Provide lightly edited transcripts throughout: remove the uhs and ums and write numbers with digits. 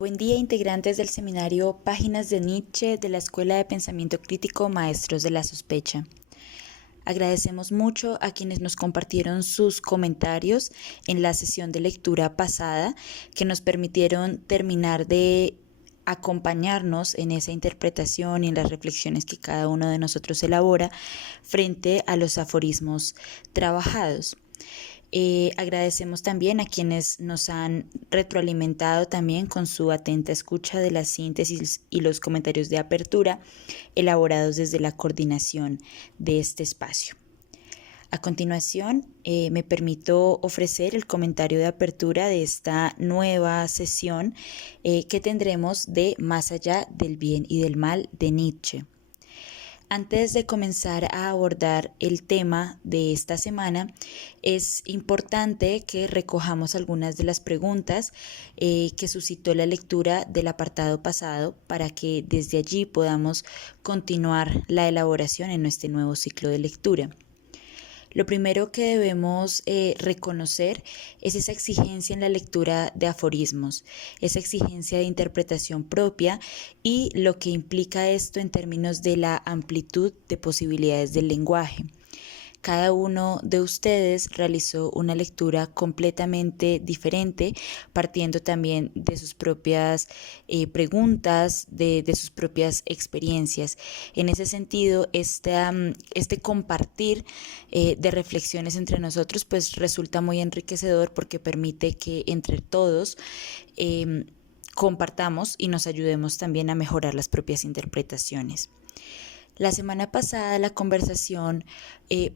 Buen día, integrantes del seminario Páginas de Nietzsche de la Escuela de Pensamiento Crítico Maestros de la Sospecha. Agradecemos mucho a quienes nos compartieron sus comentarios en la sesión de lectura pasada, que nos permitieron terminar de acompañarnos en esa interpretación y en las reflexiones que cada uno de nosotros elabora frente a los aforismos trabajados. Agradecemos también a quienes nos han retroalimentado también con su atenta escucha de la síntesis y los comentarios de apertura elaborados desde la coordinación de este espacio. A continuación, me permito ofrecer el comentario de apertura de esta nueva sesión que tendremos de Más allá del bien y del mal de Nietzsche. Antes de comenzar a abordar el tema de esta semana, es importante que recojamos algunas de las preguntas que suscitó la lectura del apartado pasado para que desde allí podamos continuar la elaboración en este nuevo ciclo de lectura. Lo primero que debemos reconocer es esa exigencia en la lectura de aforismos, esa exigencia de interpretación propia y lo que implica esto en términos de la amplitud de posibilidades del lenguaje. Cada uno de ustedes realizó una lectura completamente diferente, partiendo también de sus propias preguntas, de sus propias experiencias. En ese sentido, este compartir de reflexiones entre nosotros pues resulta muy enriquecedor porque permite que entre todos compartamos y nos ayudemos también a mejorar las propias interpretaciones. La semana pasada la conversación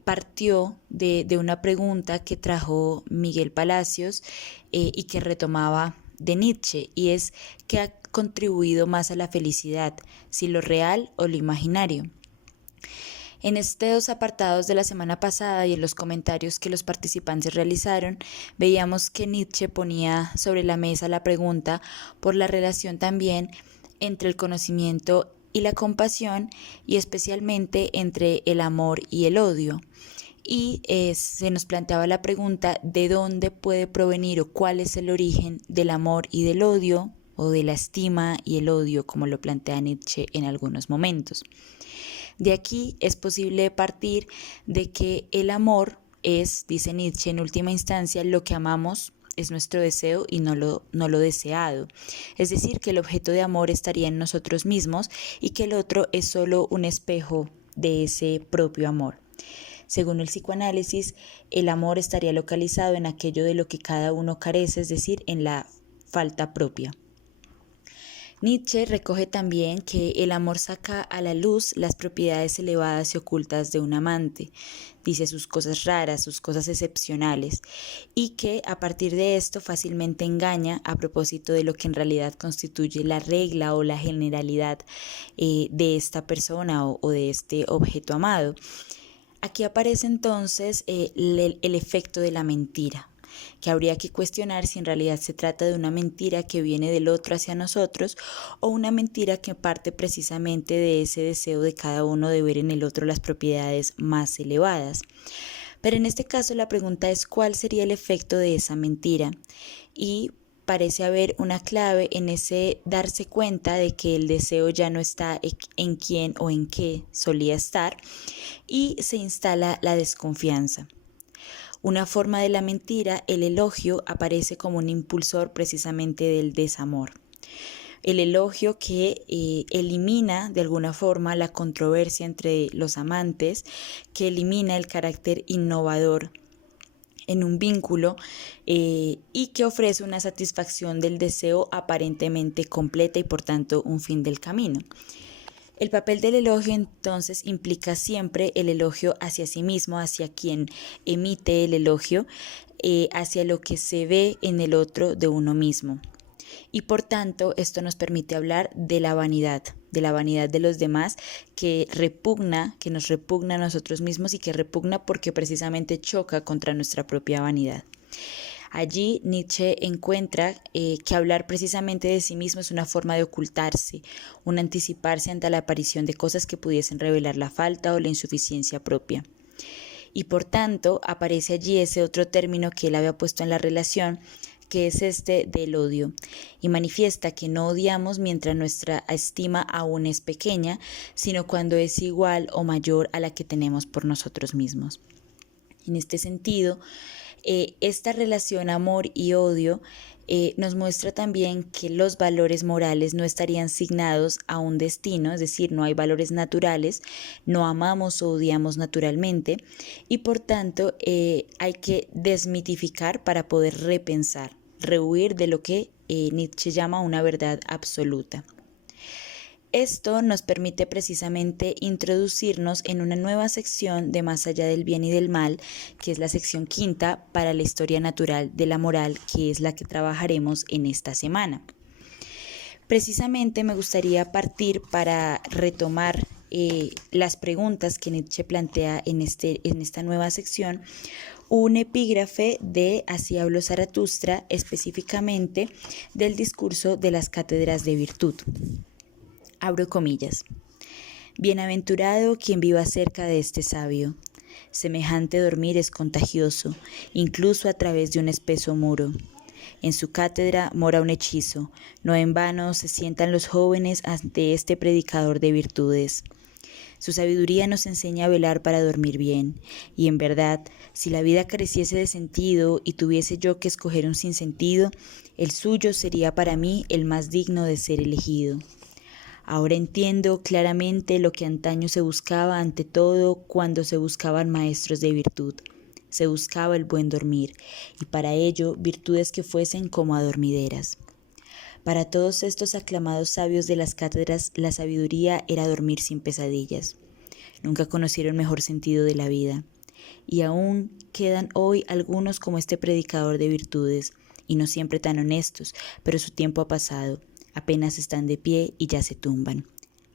partió de una pregunta que trajo Miguel Palacios y que retomaba de Nietzsche, y es: ¿qué ha contribuido más a la felicidad, si lo real o lo imaginario? En estos apartados de la semana pasada y en los comentarios que los participantes realizaron, veíamos que Nietzsche ponía sobre la mesa la pregunta por la relación también entre el conocimiento y la compasión, y especialmente entre el amor y el odio. Y se nos planteaba la pregunta de dónde puede provenir o cuál es el origen del amor y del odio, o de la estima y el odio, como lo plantea Nietzsche en algunos momentos. De aquí es posible partir de que el amor es, dice Nietzsche, en última instancia lo que amamos es nuestro deseo y no lo deseado. Es decir, que el objeto de amor estaría en nosotros mismos y que el otro es solo un espejo de ese propio amor. Según el psicoanálisis, el amor estaría localizado en aquello de lo que cada uno carece, es decir, en la falta propia. Nietzsche recoge también que el amor saca a la luz las propiedades elevadas y ocultas de un amante, dice sus cosas raras, sus cosas excepcionales, y que a partir de esto fácilmente engaña a propósito de lo que en realidad constituye la regla o la generalidad de esta persona o de este objeto amado. Aquí aparece entonces el efecto de la mentira, que habría que cuestionar si en realidad se trata de una mentira que viene del otro hacia nosotros o una mentira que parte precisamente de ese deseo de cada uno de ver en el otro las propiedades más elevadas. Pero en este caso la pregunta es ¿cuál sería el efecto de esa mentira? Y parece haber una clave en ese darse cuenta de que el deseo ya no está en quién o en qué solía estar, y se instala la desconfianza. Una forma de la mentira, el elogio, aparece como un impulsor precisamente del desamor. El elogio que elimina de alguna forma la controversia entre los amantes, que elimina el carácter innovador en un vínculo y que ofrece una satisfacción del deseo aparentemente completa y por tanto un fin del camino. El papel del elogio entonces implica siempre el elogio hacia sí mismo, hacia quien emite el elogio, hacia lo que se ve en el otro de uno mismo. Y por tanto esto nos permite hablar de la vanidad de los demás, que nos repugna a nosotros mismos y que repugna porque precisamente choca contra nuestra propia vanidad. Allí Nietzsche encuentra que hablar precisamente de sí mismo es una forma de ocultarse, un anticiparse ante la aparición de cosas que pudiesen revelar la falta o la insuficiencia propia. Y por tanto aparece allí ese otro término que él había puesto en la relación, que es este del odio, y manifiesta que no odiamos mientras nuestra estima aún es pequeña, sino cuando es igual o mayor a la que tenemos por nosotros mismos. En este sentido, esta relación amor y odio nos muestra también que los valores morales no estarían asignados a un destino, es decir, no hay valores naturales, no amamos o odiamos naturalmente y por tanto hay que desmitificar para poder repensar, rehuir de lo que Nietzsche llama una verdad absoluta. Esto nos permite precisamente introducirnos en una nueva sección de Más allá del bien y del mal, que es la sección quinta para la historia natural de la moral, que es la que trabajaremos en esta semana. Precisamente me gustaría partir para retomar las preguntas que Nietzsche plantea en esta nueva sección, un epígrafe de Así habló Zaratustra, específicamente del discurso de las cátedras de virtud. Abro comillas. Bienaventurado quien viva cerca de este sabio. Semejante dormir es contagioso, incluso a través de un espeso muro. En su cátedra mora un hechizo, no en vano se sientan los jóvenes ante este predicador de virtudes. Su sabiduría nos enseña a velar para dormir bien, y en verdad, si la vida careciese de sentido y tuviese yo que escoger un sinsentido, el suyo sería para mí el más digno de ser elegido. Ahora entiendo claramente lo que antaño se buscaba ante todo cuando se buscaban maestros de virtud. Se buscaba el buen dormir, y para ello virtudes que fuesen como adormideras. Para todos estos aclamados sabios de las cátedras, la sabiduría era dormir sin pesadillas. Nunca conocieron mejor sentido de la vida. Y aún quedan hoy algunos como este predicador de virtudes, y no siempre tan honestos, pero su tiempo ha pasado. Apenas están de pie y ya se tumban.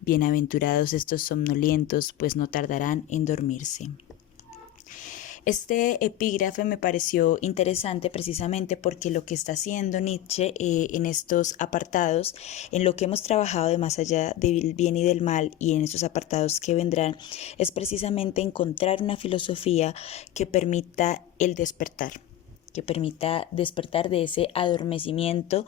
Bienaventurados estos somnolientos, pues no tardarán en dormirse. Este epígrafe me pareció interesante precisamente porque lo que está haciendo Nietzsche en estos apartados, en lo que hemos trabajado de Más allá del bien y del mal y en estos apartados que vendrán, es precisamente encontrar una filosofía que permita el despertar, que permita despertar de ese adormecimiento,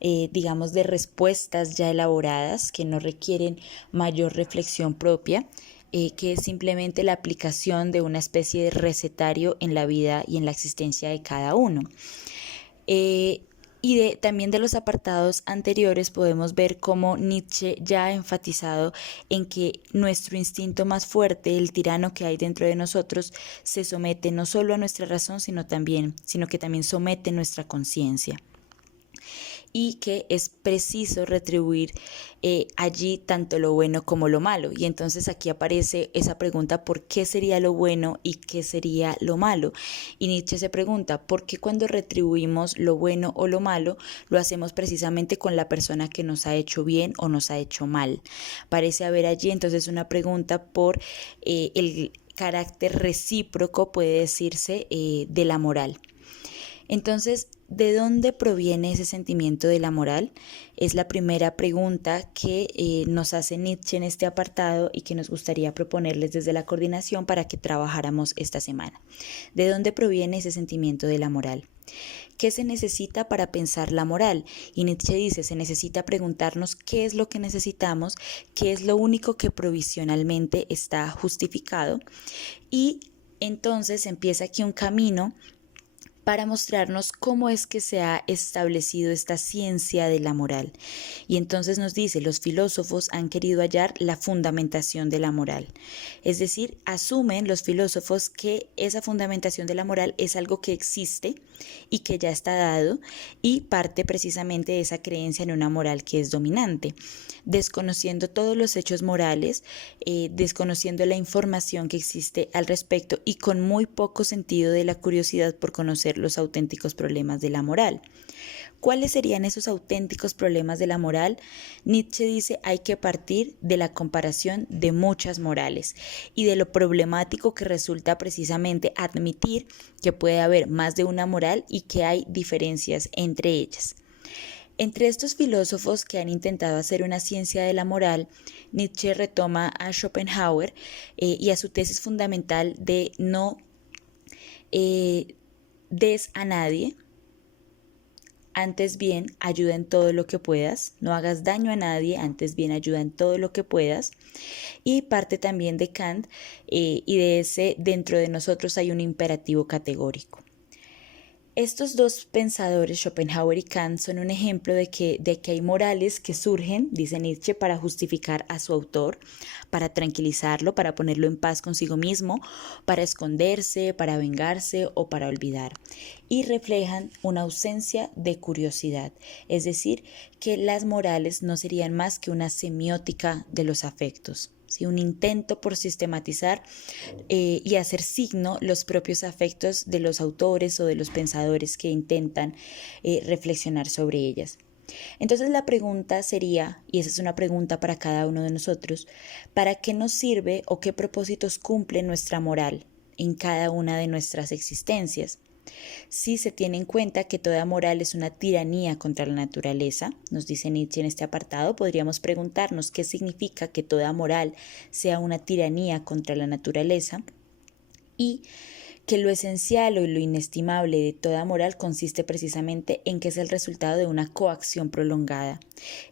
digamos, de respuestas ya elaboradas que no requieren mayor reflexión propia, que es simplemente la aplicación de una especie de recetario en la vida y en la existencia de cada uno. También de los apartados anteriores podemos ver cómo Nietzsche ya ha enfatizado en que nuestro instinto más fuerte, el tirano que hay dentro de nosotros, se somete no solo a nuestra razón, sino que también somete nuestra conciencia. Y que es preciso retribuir allí tanto lo bueno como lo malo. Y entonces aquí aparece esa pregunta, ¿por qué sería lo bueno y qué sería lo malo? Y Nietzsche se pregunta, ¿por qué cuando retribuimos lo bueno o lo malo lo hacemos precisamente con la persona que nos ha hecho bien o nos ha hecho mal? Parece haber allí entonces una pregunta por el carácter recíproco, puede decirse, de la moral. Entonces, ¿de dónde proviene ese sentimiento de la moral? Es la primera pregunta que nos hace Nietzsche en este apartado y que nos gustaría proponerles desde la coordinación para que trabajáramos esta semana. ¿De dónde proviene ese sentimiento de la moral? ¿Qué se necesita para pensar la moral? Y Nietzsche dice, se necesita preguntarnos qué es lo que necesitamos, qué es lo único que provisionalmente está justificado. Y entonces empieza aquí un camino para mostrarnos cómo es que se ha establecido esta ciencia de la moral. Y entonces nos dice, los filósofos han querido hallar la fundamentación de la moral. Es decir, asumen los filósofos que esa fundamentación de la moral es algo que existe y que ya está dado y parte precisamente de esa creencia en una moral que es dominante. Desconociendo todos los hechos morales, desconociendo la información que existe al respecto y con muy poco sentido de la curiosidad por conocer los auténticos problemas de la moral. ¿Cuáles serían esos auténticos problemas de la moral? Nietzsche dice hay que partir de la comparación de muchas morales y de lo problemático que resulta precisamente admitir que puede haber más de una moral y que hay diferencias entre ellas. Entre estos filósofos que han intentado hacer una ciencia de la moral, Nietzsche retoma a Schopenhauer y a su tesis fundamental de no des a nadie, Antes bien, ayuda en todo lo que puedas, no hagas daño a nadie, antes bien ayuda en todo lo que puedas. Y parte también de Kant, y de ese dentro de nosotros hay un imperativo categórico. Estos dos pensadores, Schopenhauer y Kant, son un ejemplo de que hay morales que surgen, dice Nietzsche, para justificar a su autor, para tranquilizarlo, para ponerlo en paz consigo mismo, para esconderse, para vengarse o para olvidar. Y reflejan una ausencia de curiosidad, es decir, que las morales no serían más que una semiótica de los afectos. ¿Sí? Un intento por sistematizar y hacer signo los propios afectos de los autores o de los pensadores que intentan reflexionar sobre ellas. Entonces la pregunta sería, y esa es una pregunta para cada uno de nosotros, ¿para qué nos sirve o qué propósitos cumple nuestra moral en cada una de nuestras existencias? Si se tiene en cuenta que toda moral es una tiranía contra la naturaleza, nos dice Nietzsche en este apartado, podríamos preguntarnos qué significa que toda moral sea una tiranía contra la naturaleza y que lo esencial o lo inestimable de toda moral consiste precisamente en que es el resultado de una coacción prolongada.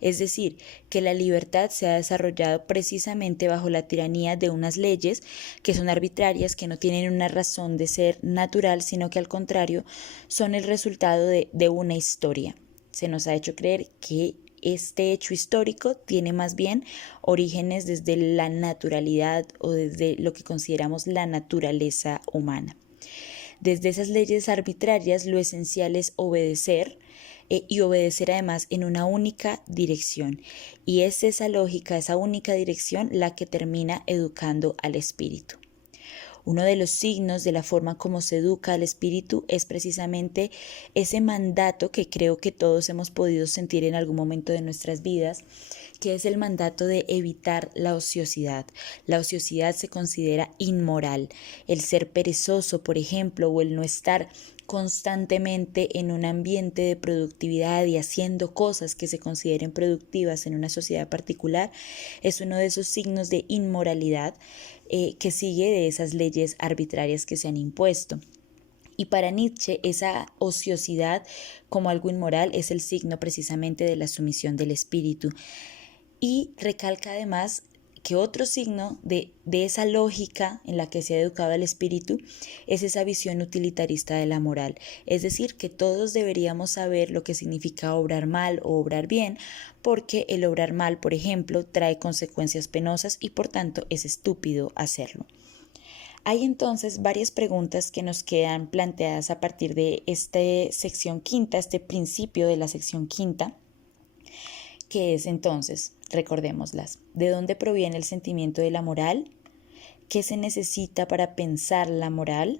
Es decir, que la libertad se ha desarrollado precisamente bajo la tiranía de unas leyes que son arbitrarias, que no tienen una razón de ser natural, sino que al contrario son el resultado de una historia. Se nos ha hecho creer que este hecho histórico tiene más bien orígenes desde la naturalidad o desde lo que consideramos la naturaleza humana. Desde esas leyes arbitrarias lo esencial es obedecer y obedecer además en una única dirección. Y es esa lógica, esa única dirección la que termina educando al espíritu. Uno de los signos de la forma como se educa al espíritu es precisamente ese mandato que creo que todos hemos podido sentir en algún momento de nuestras vidas, que es el mandato de evitar la ociosidad. La ociosidad se considera inmoral. El ser perezoso, por ejemplo, o el no estar constantemente en un ambiente de productividad y haciendo cosas que se consideren productivas en una sociedad particular, es uno de esos signos de inmoralidad que sigue de esas leyes arbitrarias que se han impuesto. Y para Nietzsche, esa ociosidad como algo inmoral es el signo precisamente de la sumisión del espíritu. Y recalca además que otro signo de esa lógica en la que se ha educado al espíritu es esa visión utilitarista de la moral. Es decir, que todos deberíamos saber lo que significa obrar mal o obrar bien, porque el obrar mal, por ejemplo, trae consecuencias penosas y por tanto es estúpido hacerlo. Hay entonces varias preguntas que nos quedan planteadas a partir de esta sección quinta, este principio de la sección quinta, que es entonces, recordémoslas, ¿de dónde proviene el sentimiento de la moral? ¿Qué se necesita para pensar la moral?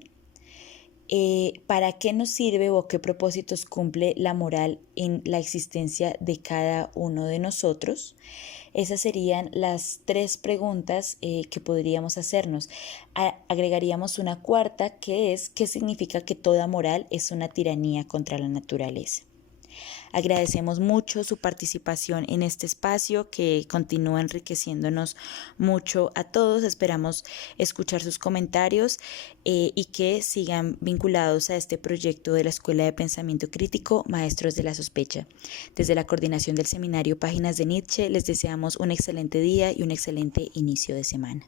¿Para qué nos sirve o qué propósitos cumple la moral en la existencia de cada uno de nosotros? Esas serían las tres preguntas que podríamos hacernos. Agregaríamos una cuarta, que es ¿qué significa que toda moral es una tiranía contra la naturaleza? Agradecemos mucho su participación en este espacio que continúa enriqueciéndonos mucho a todos. Esperamos escuchar sus comentarios y que sigan vinculados a este proyecto de la Escuela de Pensamiento Crítico Maestros de la Sospecha. Desde la coordinación del seminario Páginas de Nietzsche les deseamos un excelente día y un excelente inicio de semana.